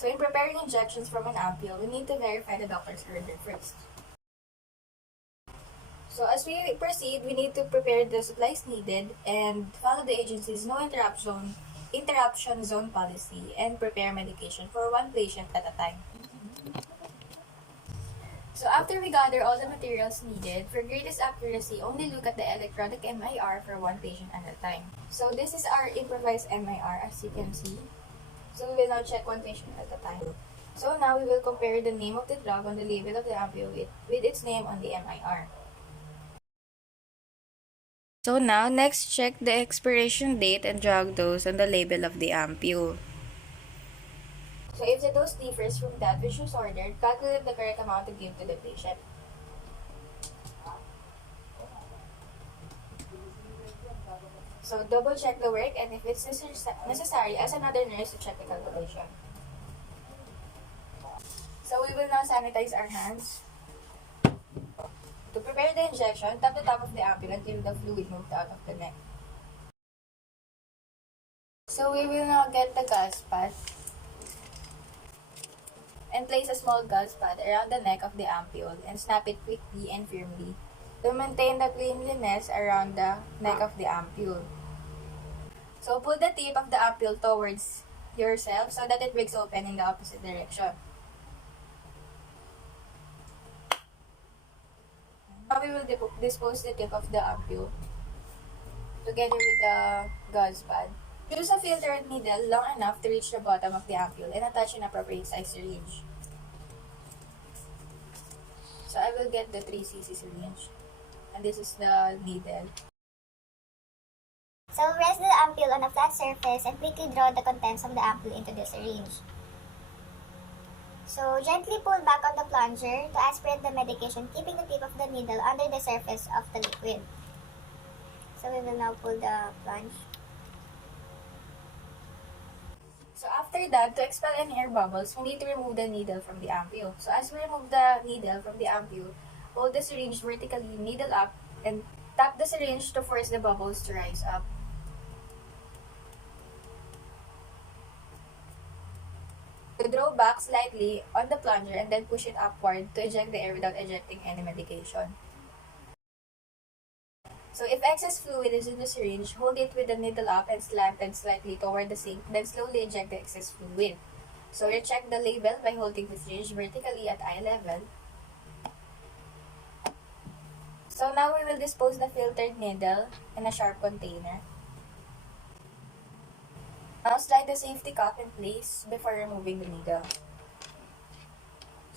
So in preparing injections from an ampule, we need to verify the doctor's order first. So as we proceed, we need to prepare the supplies needed and follow the agency's no interruption zone policy and prepare medication for one patient at a time. So after we gather all the materials needed, for greatest accuracy, only look at the electronic MIR for one patient at a time. So this is our improvised MIR, as you can see. So we will now check one patient at a time. So now we will compare the name of the drug on the label of the ampule with its name on the MIR. So now, next check the expiration date and drug dose on the label of the ampule. So if the dose differs from that which was ordered, calculate the correct amount to give to the patient. So double check the work and if it's necessary, ask another nurse to check the calculation. So we will now sanitize our hands. To prepare the injection, tap the top of the ampule until the fluid moved out of the neck. So we will now get the gauze pad and place a small gauze pad around the neck of the ampule and snap it quickly and firmly to maintain the cleanliness around the neck of the ampule. So pull the tip of the ampule towards yourself so that it breaks open in the opposite direction. Now we will dispose the tip of the ampule together with the gauze pad. Choose a filtered needle long enough to reach the bottom of the ampule and attach an appropriate size syringe. So I will get the 3cc syringe. And this is the needle. So rest the ampule on a flat surface and quickly draw the contents of the ampule into the syringe. So gently pull back on the plunger to aspirate the medication, keeping the tip of the needle under the surface of the liquid. So we will now pull the plunge. So after that, to expel any air bubbles, we need to remove the needle from the ampule. So as we remove the needle from the ampule, hold the syringe vertically, needle up, and tap the syringe to force the bubbles to rise up. To draw back slightly on the plunger and then push it upward to eject the air without ejecting any medication. So if excess fluid is in the syringe, hold it with the needle up and slanted slightly toward the sink, then slowly eject the excess fluid. So recheck the label by holding the syringe vertically at eye level. So now we will dispose the filtered needle in a sharp container. Now slide the safety cup in place before removing the needle.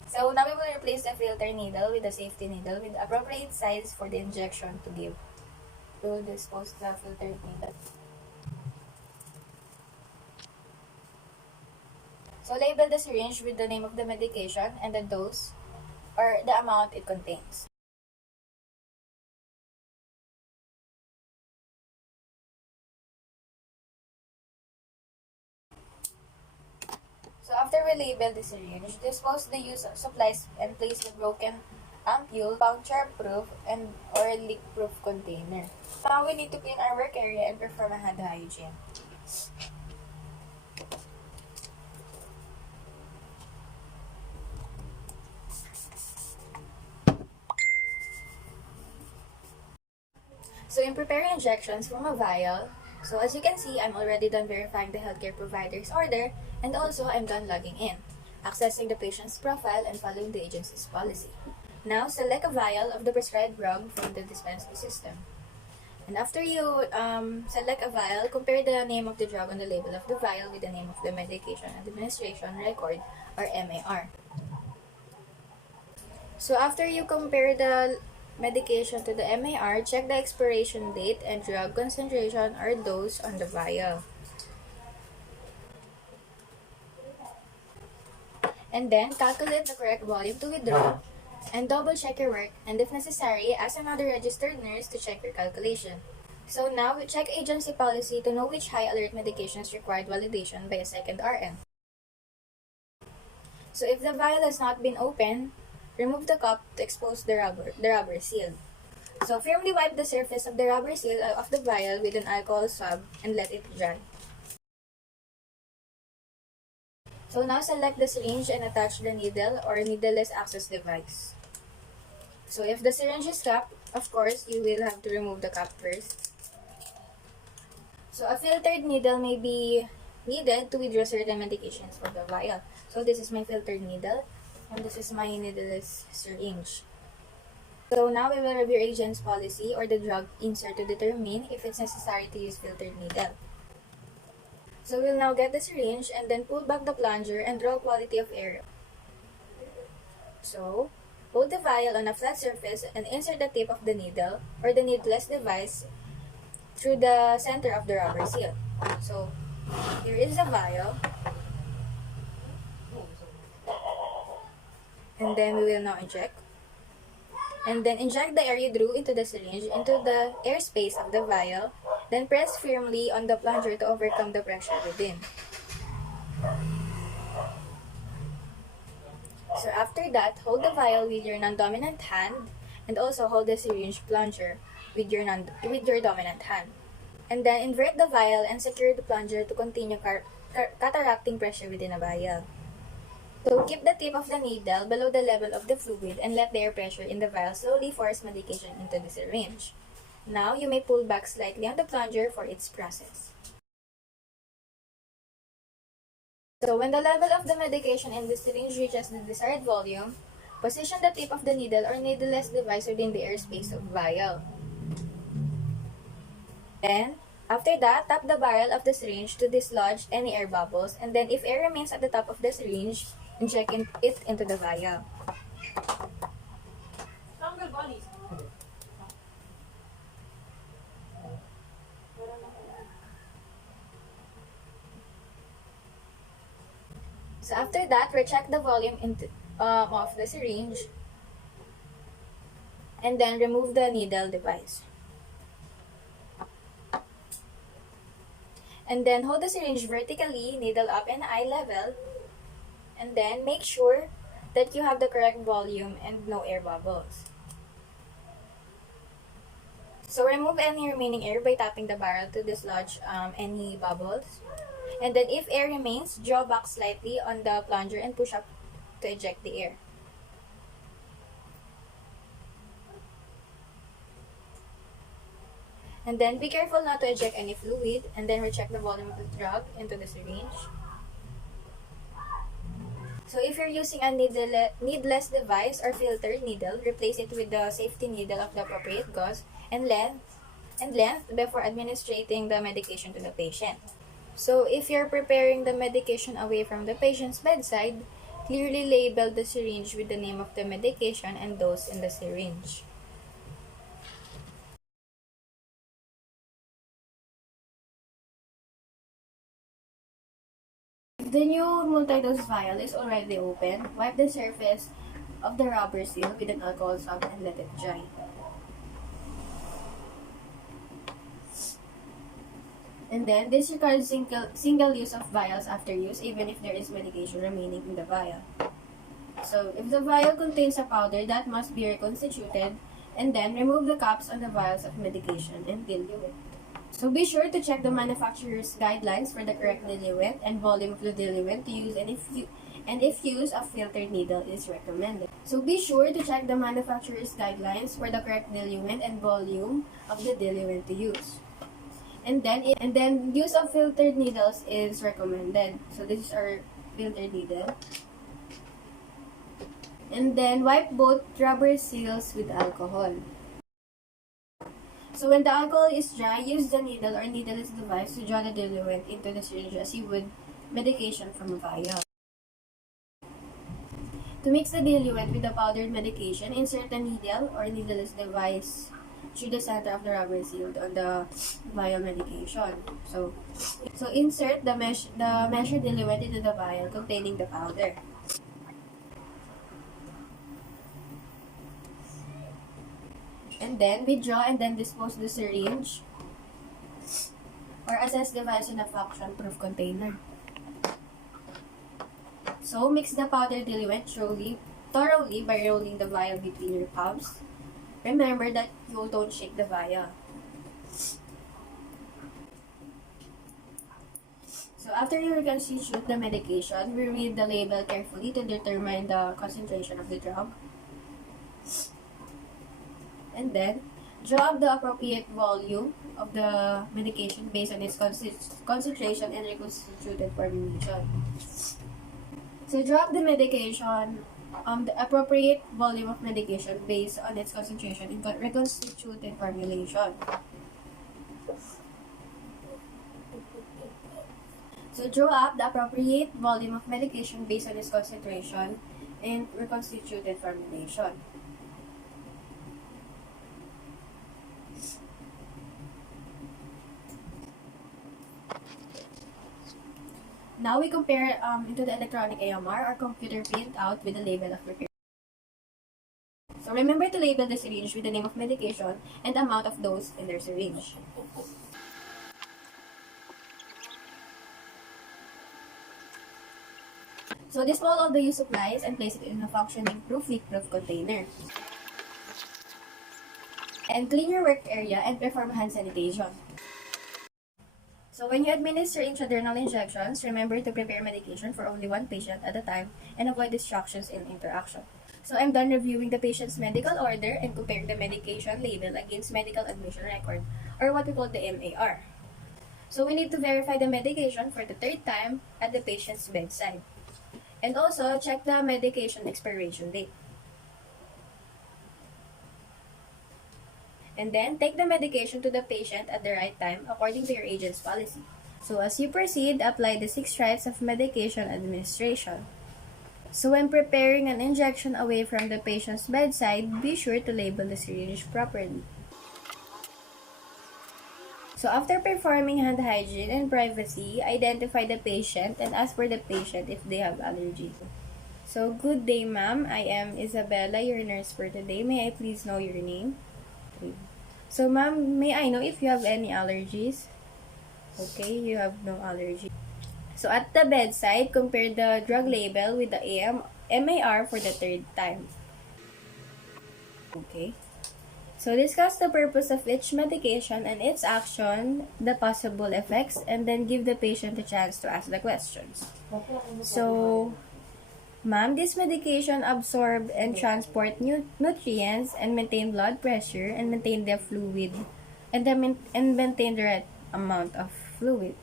So now we will replace the filter needle with the safety needle with the appropriate size for the injection to give. We will dispose the filtered needle. So label the syringe with the name of the medication and the dose or the amount it contains. So after we label the syringe, dispose the used supplies and place the broken ampule, puncture-proof, or leak-proof container. Now we need to clean our work area and perform a hand hygiene. So in preparing injections from a vial, so as you can see, I'm already done verifying the healthcare provider's order and also I'm done logging in, accessing the patient's profile and following the agency's policy. Now select a vial of the prescribed drug from the dispensing system. And after you select a vial, compare the name of the drug on the label of the vial with the name of the medication administration record or MAR. So after you compare the medication to the MAR, check the expiration date and drug concentration or dose on the vial. And then calculate the correct volume to withdraw and double check your work, and if necessary, ask another registered nurse to check your calculation. So now we check agency policy to know which high alert medications required validation by a second RN. So if the vial has not been opened, remove the cup to expose the rubber seal. So firmly wipe the surface of the rubber seal of the vial with an alcohol swab and let it dry. So now select the syringe and attach the needle or needleless access device. So if the syringe is capped, of course, you will have to remove the cap first. So a filtered needle may be needed to withdraw certain medications from the vial. So this is my filtered needle, and this is my needleless syringe. So now we will review agent's policy or the drug insert to determine if it's necessary to use filtered needle. So we'll now get the syringe and then pull back the plunger and draw quality of air. So, hold the vial on a flat surface and insert the tip of the needle or the needleless device through the center of the rubber seal. So, here is the vial. And then we will now inject. And then inject the air you drew into the syringe into the airspace of the vial. Then press firmly on the plunger to overcome the pressure within. So after that, hold the vial with your non-dominant hand and also hold the syringe plunger with your dominant hand. And then invert the vial and secure the plunger to continue cataracting pressure within a vial. So keep the tip of the needle below the level of the fluid and let the air pressure in the vial slowly force medication into the syringe. Now you may pull back slightly on the plunger for its process. So when the level of the medication in the syringe reaches the desired volume, position the tip of the needle or needleless device within the airspace of the vial. Then, after that, tap the barrel of the syringe to dislodge any air bubbles, and then if air remains at the top of the syringe, inject it into the vial. So after that, recheck the volume of the syringe, and then remove the needle device. And then hold the syringe vertically, needle up and eye level, and then make sure that you have the correct volume and no air bubbles. So remove any remaining air by tapping the barrel to dislodge any bubbles. And then if air remains, draw back slightly on the plunger and push up to eject the air. And then be careful not to eject any fluid, and then recheck the volume of the drug into the syringe. So if you're using a needless device or filtered needle, replace it with the safety needle of the appropriate gauze and length before administering the medication to the patient. So if you're preparing the medication away from the patient's bedside, clearly label the syringe with the name of the medication and dose in the syringe. If the new multi-dose vial is already open, wipe the surface of the rubber seal with an alcohol swab and let it dry. And then, disregard single use of vials after use, even if there is medication remaining in the vial. So, if the vial contains a powder, that must be reconstituted, and then remove the caps on the vials of medication and dilute. So, be sure to check the manufacturer's guidelines for the correct diluent and volume of the diluent to use, and if use of filtered needle is recommended. So, be sure to check the manufacturer's guidelines for the correct diluent and volume of the diluent to use. And then use of filtered needles is recommended. So this is our filtered needle. And then wipe both rubber seals with alcohol. So when the alcohol is dry, use the needle or needleless device to draw the diluent into the syringe as you would medication from a vial. To mix the diluent with the powdered medication, insert the needle or needleless device through the center of the rubber seal on the vial medication. So insert the measured diluent into the vial containing the powder. And then withdraw and then dispose the syringe or assess the vials in a fraction-proof container. So mix the powdered diluent thoroughly by rolling the vial between your palms. Remember that you don't shake the vial. So after you reconstitute the medication, we read the label carefully to determine the concentration of the drug. And then, draw up the appropriate volume of the medication based on its concentration and reconstituted formulation. So draw up the medication, the appropriate volume of medication based on its concentration and reconstituted formulation. So draw up the appropriate volume of medication based on its concentration and reconstituted formulation. Now we compare into the electronic AMR or computer printout with the label of repair. So remember to label the syringe with the name of medication and the amount of dose in their syringe. So dispose all the used supplies and place it in a functioning leak-proof container. And clean your work area and perform hand sanitation. So when you administer intradermal injections, remember to prepare medication for only one patient at a time and avoid distractions in interaction. So I'm done reviewing the patient's medical order and comparing the medication label against medical admission record, or what we call the MAR. So we need to verify the medication for the third time at the patient's bedside. And also, check the medication expiration date. And then, take the medication to the patient at the right time according to your agent's policy. So as you proceed, apply the 6 stripes of medication administration. So when preparing an injection away from the patient's bedside, be sure to label the syringe properly. So after performing hand hygiene and privacy, identify the patient and ask for the patient if they have allergy. So good day, ma'am. I am Isabella, your nurse for today. May I please know your name? Okay. So ma'am, may I know if you have any allergies? Okay, you have no allergy. So at the bedside, compare the drug label with the MAR for the third time. Okay. So discuss the purpose of each medication and its action, the possible effects, and then give the patient a chance to ask the questions. So, ma'am, this medication absorb and transport nutrients and maintain blood pressure and maintain the fluid and maintain the right amount of fluid.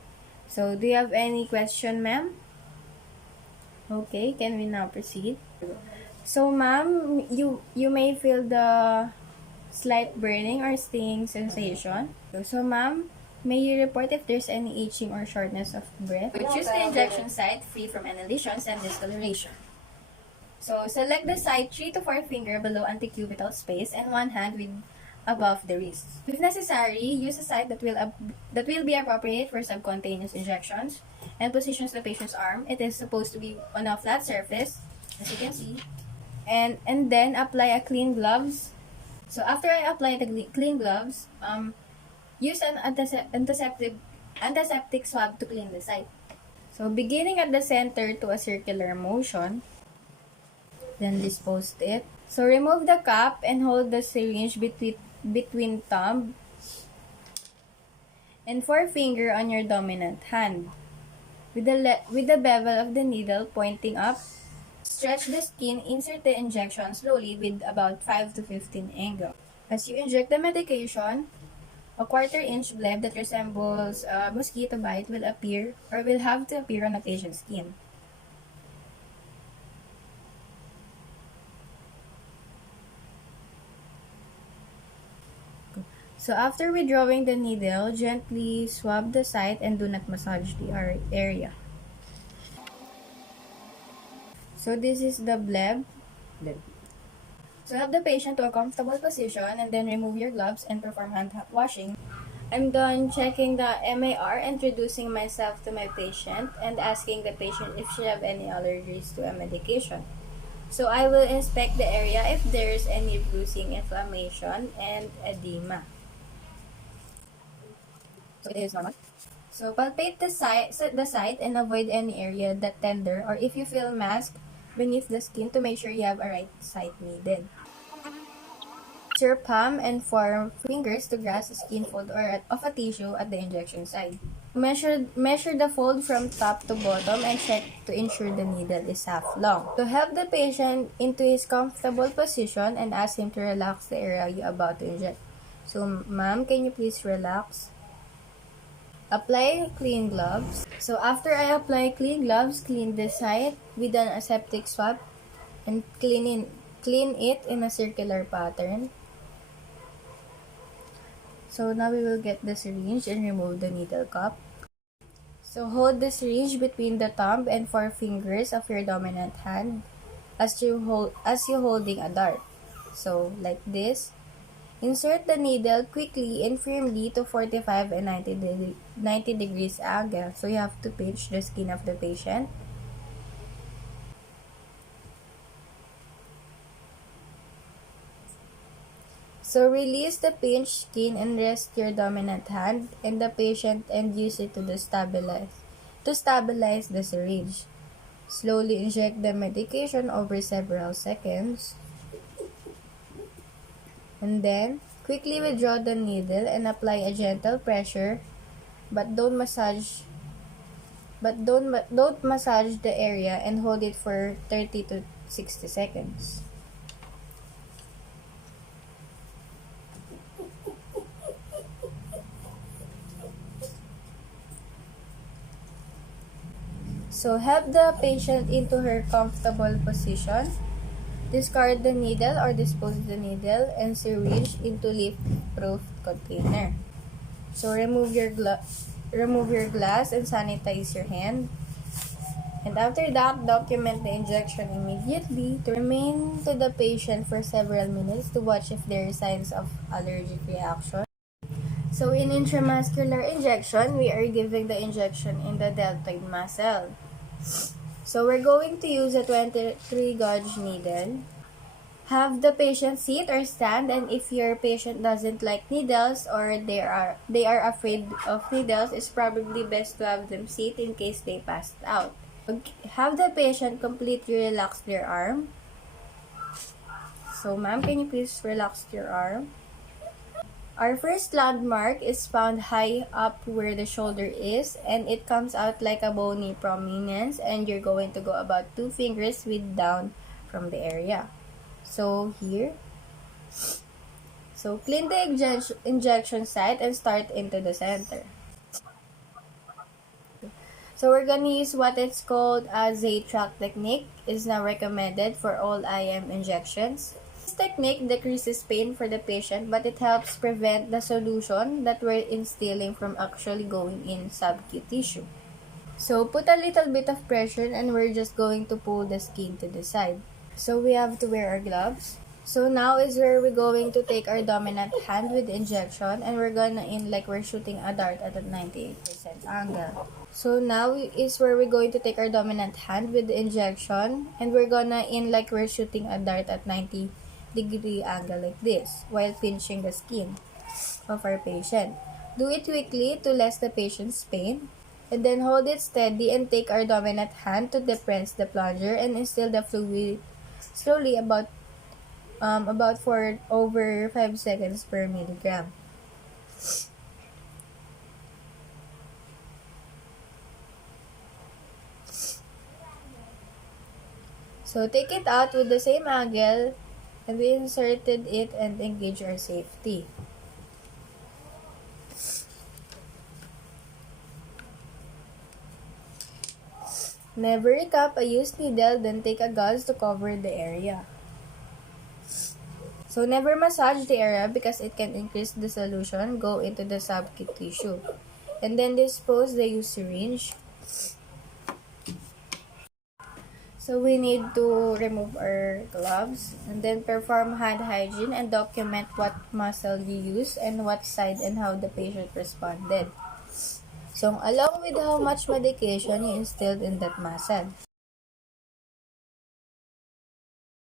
So, do you have any question, ma'am? Okay, can we now proceed? So, ma'am, you may feel the slight burning or stinging sensation. So, ma'am, may you report if there's any itching or shortness of breath? Choose the injection site free from any lesions and discoloration. So, select the site 3 to 4 finger below antecubital space and one hand with above the wrist. If necessary, use a site that will be appropriate for subcutaneous injections and positions the patient's arm. It is supposed to be on a flat surface, as you can see. And then apply a clean gloves. So after I apply the clean gloves, use an antiseptic swab to clean the site. So beginning at the center to a circular motion, then dispose it. So remove the cap and hold the syringe between thumb and forefinger on your dominant hand. With the bevel of the needle pointing up, stretch the skin, insert the injection slowly with about 5 to 15 angle. As you inject the medication, a 1/4 inch bleb that resembles a mosquito bite will appear or will have to appear on the patient's skin. So after withdrawing the needle, gently swab the site and do not massage the area. So this is the bleb. So have the patient to a comfortable position and then remove your gloves and perform hand washing. I'm done checking the MAR, introducing myself to my patient and asking the patient if she have any allergies to a medication. So I will inspect the area if there's any bruising, inflammation, and edema. So it is normal. So palpate the site and avoid any area that tender or if you feel mask beneath the skin to make sure you have a right site needed. Use your palm and 4 fingers to grasp a skin fold or of a tissue at the injection site. Measure the fold from top to bottom and check to ensure the needle is half long. To help the patient into his comfortable position and ask him to relax the area you're about to inject. So, ma'am, can you please relax? Apply clean gloves. So, after I apply clean gloves, clean this side with an aseptic swab and clean it in a circular pattern. So now we will get the syringe and remove the needle cup. So hold the syringe between the thumb and four fingers of your dominant hand as you're holding a dart. So like this. Insert the needle quickly and firmly to 45 and 90 degrees angle. So you have to pinch the skin of the patient. So release the pinched skin and rest your dominant hand and the patient and use it to stabilize the syringe. Slowly inject the medication over several seconds. And then quickly withdraw the needle and apply a gentle pressure, but don't massage the area and hold it for 30 to 60 seconds. So help the patient into her comfortable position. Discard the needle or dispose the needle and syringe into leak-proof container. So remove your glass and sanitize your hand. And after that, document the injection immediately to remain to the patient for several minutes to watch if there are signs of allergic reaction. So in intramuscular injection, we are giving the injection in the deltoid muscle. So we're going to use a 23 gauge needle. Have the patient sit or stand, and if your patient doesn't like needles or they are afraid of needles, it's probably best to have them sit in case they passed out. Have the patient completely relax their arm. So ma'am, can you please relax your arm? Our first landmark is found high up where the shoulder is, and it comes out like a bony prominence, and you're going to go about 2 fingers width down from the area. So here. So clean the injection site and start into the center. So we're gonna use what it's called a Z-track technique. Is now recommended for all IM injections. This technique decreases pain for the patient, but it helps prevent the solution that we're instilling from actually going in subcutaneous tissue. So put a little bit of pressure and we're just going to pull the skin to the side. So we have to wear our gloves. So now is where we're going to take our dominant hand with injection and we're gonna in like we're shooting a dart at a 98% angle. So now is where we're going to take our dominant hand with the injection and we're gonna in like we're shooting a dart at 90-degree angle like this while pinching the skin of our patient. Do it quickly to lessen the patient's pain. And then hold it steady and take our dominant hand to depress the plunger and instill the fluid slowly about for over 5 seconds per milligram. So take it out with the same angle and we inserted it and engage our safety. Never recap a used needle, then take a gauze to cover the area. So never massage the area because it can increase the solution go into the subcutaneous tissue. And then dispose the used syringe. So we need to remove our gloves and then perform hand hygiene and document what muscle you use and what side and how the patient responded. So along with how much medication you instilled in that muscle.